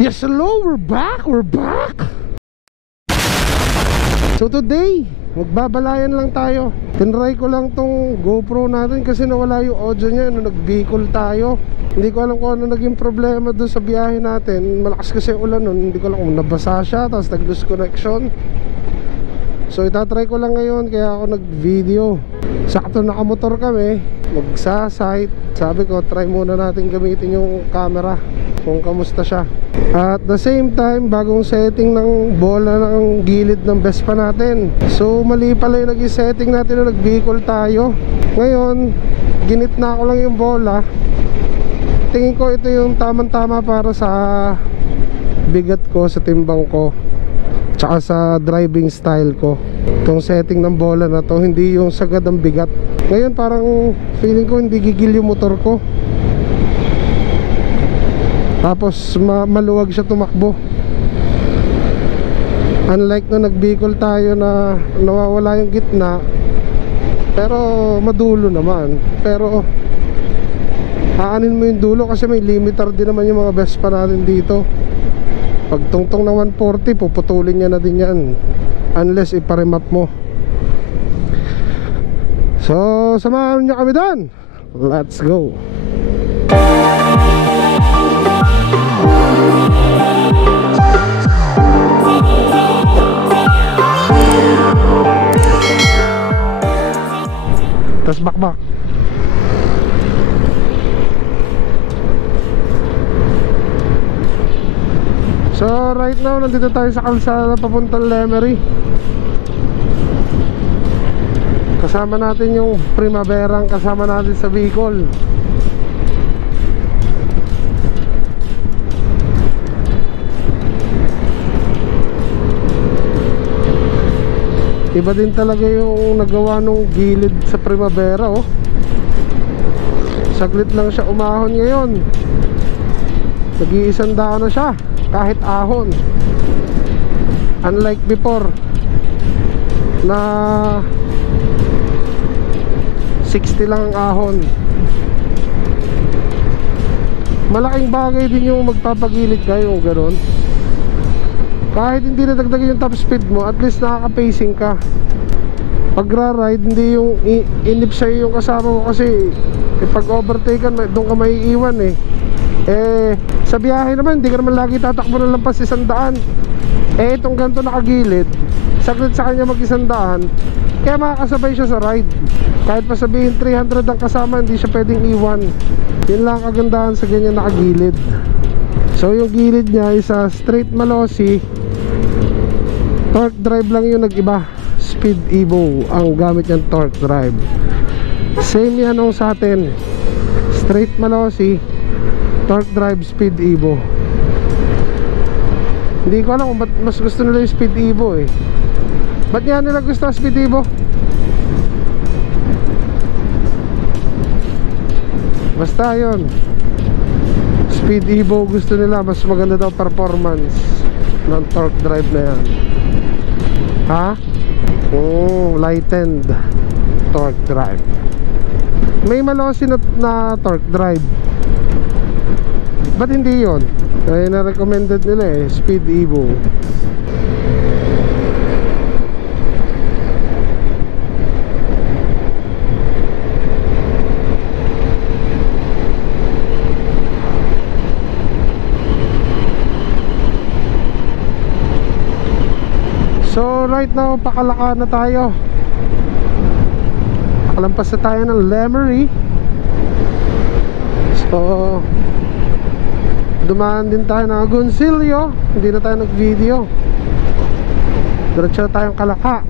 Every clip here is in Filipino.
Yes, hello, we're back. So today, magbabalayan lang tayo. Tinry ko lang tong GoPro natin kasi nawala yung audio niya nung nag-vehicle tayo. Hindi ko alam kung ano naging problema doon sa biyahe natin. Malakas kasi ulan nun. Hindi ko alam kung nabasa siya, tapos nag-lose connection. So itatry ko lang ngayon, kaya ako nag-video. Sakto nakamotor kami, magsa-sight. Sabi ko, try muna natin gamitin yung camera kung kamusta siya. At the same time, bagong setting ng bola ng gilid ng Vespa natin. So mali pala yung naging setting natin nung nag-vehicle tayo. Ngayon, ginitna ko lang yung bola. Tingin ko ito yung tamang-tama para sa bigat ko, sa timbang ko, tsaka sa driving style ko. Itong setting ng bola na to, hindi yung sagad ang bigat. Ngayon parang feeling ko hindi gigil yung motor ko. Tapos maluwag siya tumakbo. Unlike na nag-vehicle tayo na nawawala yung gitna, pero madulo naman. Pero aanin mo yung dulo kasi may limiter din naman yung mga Vespa natin dito. Pag tungtong na 140, puputulin niya na din yan unless iparemap mo. So samahan niyo kami doon. Let's go. Tas bakbak. So right now nandito tayo sa kalsada papuntang Lemery. Kasama natin yung Primavera, kasama natin sa Bicol. Iba din talaga yung nagawa nung gilid sa Primavera, oh. Saglit lang siya umahon ngayon. Nag-iisang daan na siya kahit ahon. Unlike before na 60 lang ang ahon. Malaking bagay din yung magpapagilid kayo gano'n. Kahit hindi nadagdagan yung top speed mo, at least nakaka-pacing ka. Pag ra-ride, hindi yung inip sa'yo yung kasama mo, kasi pag overtaken, doon ka maiiwan eh. Sa biyahe naman, hindi ka naman lagi tatakbo ng lampas 100. Itong ganito nakagilid, saglit sa kanya mag-100, kaya makakasabay siya sa ride. Kahit pa sabihin 300 ang kasama, hindi siya pwedeng iwan. Yun lang kagandahan sa ganyan nakagilid. So yung gilid niya is straight Malossi. Torque drive lang yung nag-iba. Speed Evo ang gamit niyang torque drive. Same yan nung sa atin. Straight Malossi, torque drive, Speed Evo. Hindi ko alam kung ba't mas gusto nila yung Speed Evo eh. Ba't nga nila gusto Speed Evo? Basta yun, Speed Evo gusto nila. Mas maganda daw performance ng torque drive na yan. Ha? Lightened torque drive. May Malossi na torque drive. Ba't hindi yun? Kaya na-recommended nila eh, Speed Evo. So right now, pakalaka na tayo. Pakalampas na tayo ng Lemery. So dumaan din tayo ng Agoncillo. Hindi na tayo nag-video. Diretso na tayong Kalaka.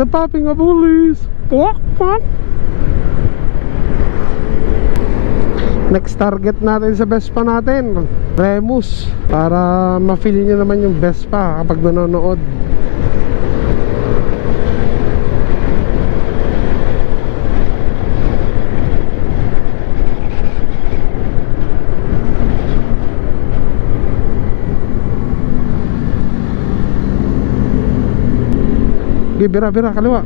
Sa popping of police. Walk, walk. Next target natin sa Vespa natin, Remus. Para ma-feel nyo naman yung Vespa kapag nanonood. Bira-bira, kaliwa.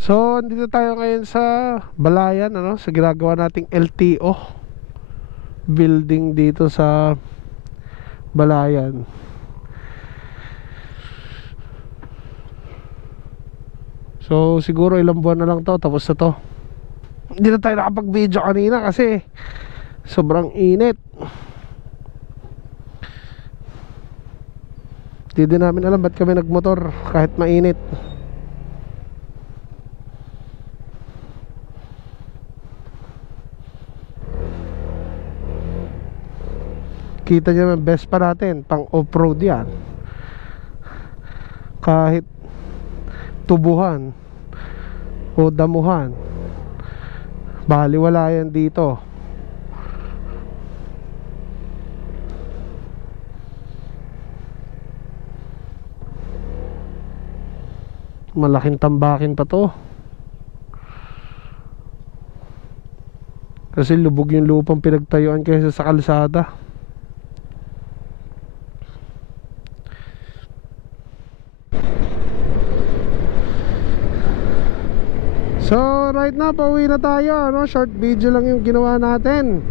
So, dito tayo ngayon sa Balayan, ano, sa ginagawa nating LTO building dito sa Balayan. So siguro ilang buwan na lang to, tapos na to. Hindi na tayo nakapag-video kanina kasi sobrang init. Hindi din namin alam ba't kami nagmotor kahit mainit. Kita nyo yung Vespa natin, pang off-road yan. Kahit tubuhan o damuhan, baliwala yan dito. Malaking tambakin pa to kasi lubog yung lupang pinagtayuan kaysa sa kalsada. So right now pauwi na tayo, no? Short video lang yung ginawa natin.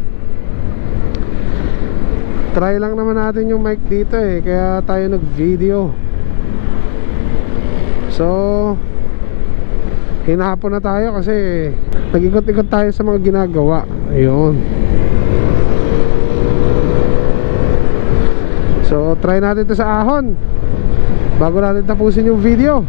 Try lang naman natin yung mic dito eh, kaya tayo nag video. So hinahapon na tayo kasi nag-ikot-ikot tayo sa mga ginagawa. Ayun. So try natin ito sa ahon bago natin tapusin yung video.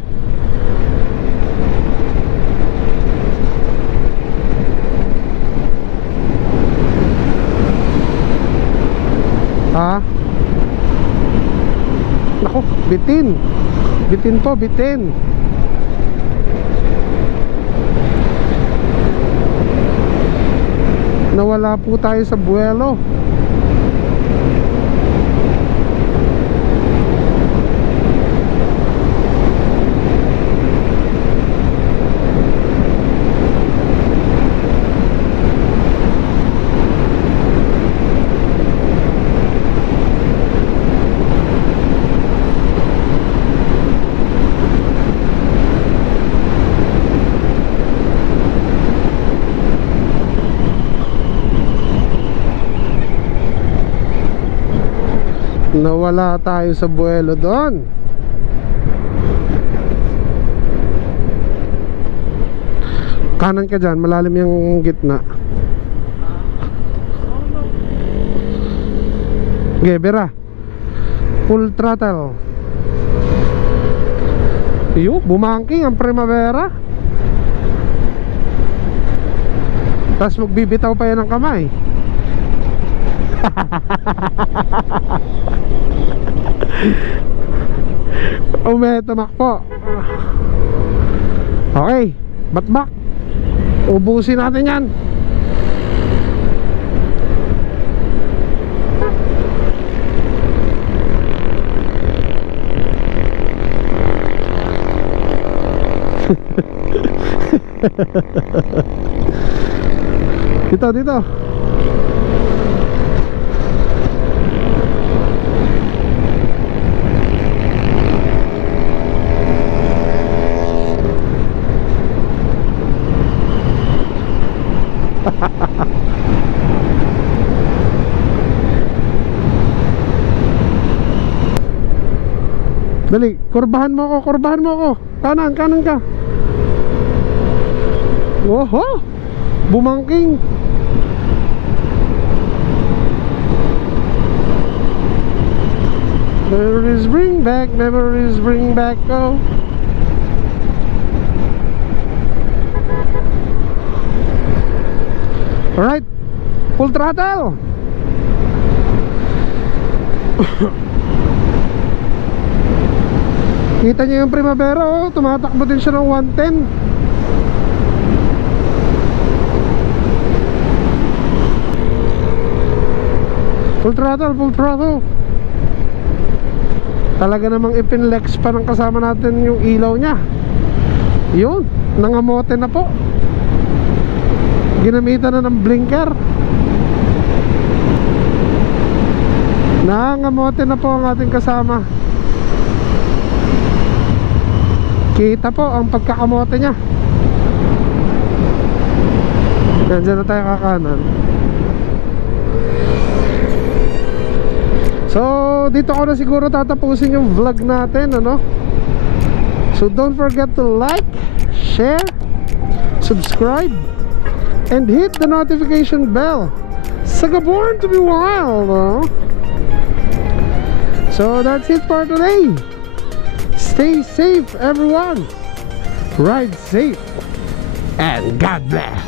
Ha? Naku, bitin. Bitin po, bitin. Nawala po tayo sa buwelo. Nawala tayo sa buwelo doon. Kanan ka dyan, malalim yung gitna. Okay, bera. Full throttle. Iyo, bumangking ang Primavera. Tapos magbibitaw pa yan ng kamay. Tumakbo. Okay, batbak. Ubusin natin yan. Dito. Dali, kurbahan mo ako. Kanan ka. Oho, bumangking. Memories bring back, oh. Alright, full throttle. Kita niyo yung Primavera, oh, tumatakbo din siya ng 110. Full throttle, full throttle. Talaga namang ipinlex pa ng kasama natin yung ilaw niya. Yun, nangamote na po. Ginamitan na ng blinker. Nangamote na po ang ating kasama. Kita po ang pagkakamote niya. Nandiyan na tayo kakanan. So dito ko na siguro tatapusin yung vlog natin, ano? So don't forget to like, share, subscribe, and hit the notification bell. Saka born to be wild, no? So that's it for today. Stay safe, everyone. Ride safe, and God bless.